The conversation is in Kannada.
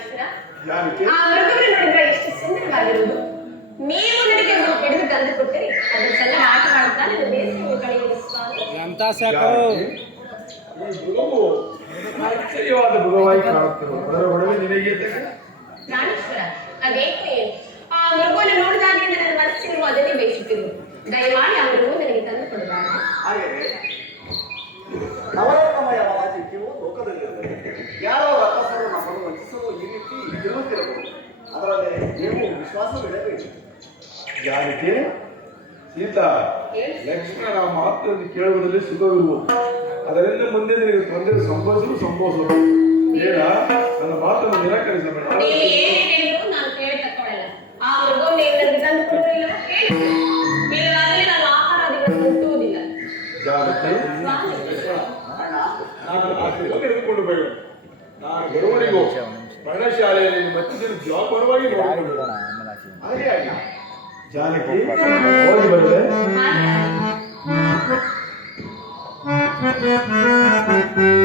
ಪ್ರಾಣೇಶ್ವರ, ಆ ಮೃಗವನ್ನು ನೋಡಿದ್ರೆ ಎಷ್ಟು ಸುಂದರವಾಗಿರುವುದು. ನೀವು ನನಗೆ ಒಂದು ಹಿಡಿದು ತಂದು ಕೊಟ್ಟರೆ ಅದರ ಸಂಗ ಆಟ ಮಾಡುತ್ತಾ ನನ್ನ ಬೇಸಿಗೆ ಕಳೆಯುವುದು ಸ್ವಾಮಿ. ಆಶ್ಚರ್ಯವಾದ ಮೃಗವಾಗಿ ಕಾಣುತ್ತಿರುವ ಅದರ ಒಡವೆ ನಿನಗೆ ಪ್ರಾಣೇಶ್ವರ, ಅದೇನು ಏನು ಆ ಮೃಗವನ್ನು ನೋಡಿದಾಗಿಂದ ನನ್ನ ಮನಸ್ಸಿನ ಅದನ್ನೇ ಬಯಸುತ್ತಿರುವುದು. ದಯಮಾಡಿ ಆ ಮೃಗವು ನನಗೆ ತಂದು ಕೊಡಬಾರದು. ಹಾಗೆಯೇ ನವರತ್ನಮಯವಾದ ಚಿಕ್ಕಿಯು ಲೋಕದಲ್ಲಿರುತ್ತದೆ. ಯಾರೋ ರಕ್ಕಸರು ನಮ್ಮನ್ನು ವಂಚಿಸುವ ಈ ರೀತಿ ಇರುತ್ತಿರಬಹುದು. ಅದರಲ್ಲಿ ನೀವು ವಿಶ್ವಾಸವಿಡಬೇಕು. ಜಾನಕಿ, ಸೀತಾ, ಲಕ್ಷ್ಮಣ ಮಾತನ್ನು ಕೇಳುವುದರಲ್ಲಿ ಸುಖವಿರುವುದು. ಅದರಿಂದ ಮುಂದೆ ನಿನಗೆ ತೊಂದರೆ ಸಂಭವಿಸಲು ಬೇಡ. ನನ್ನ ಮಾತನ್ನು ನಿರಾಕರಿಸಬೇಡ. ನೀವು ಏನೇ ಹೇಳಿದ್ರು ನಾನು ಕೇಳಿ ತಕ್ಕೊಳ್ಳಲ್ಲ. ಆ ಮೃಗವನ್ನು ನನಗೆ ತಂದು ಕೊಡುವುದಿಲ್ಲ ಹೇಳಿ. ಇಲ್ಲವಾಗಲೇ ನಾನು ಆಹಾರಾದಿಗಳನ್ನು ಮುಟ್ಟುವುದಿಲ್ಲ. ಜಾನಕಿ, ಸ್ವಾಮಿ, ನಾನು ತೆಗೆದುಕೊಂಡು ಬೇಡ. ನಾನು ಬರುವವರೆಗೂ ಪರ್ಣಶಾಲೆಯಲ್ಲಿ ಮತ್ತಿನ ಜವಾಬ್ದಾರವಾಗಿ ನೋಡಿಕೊಳ್ಳುವ. ಹಾಗೆ ಅಣ್ಣ. ಜಾನಕಿ, ಹೋಗಿ ಬರುವೆ. ಹಾಗೆ.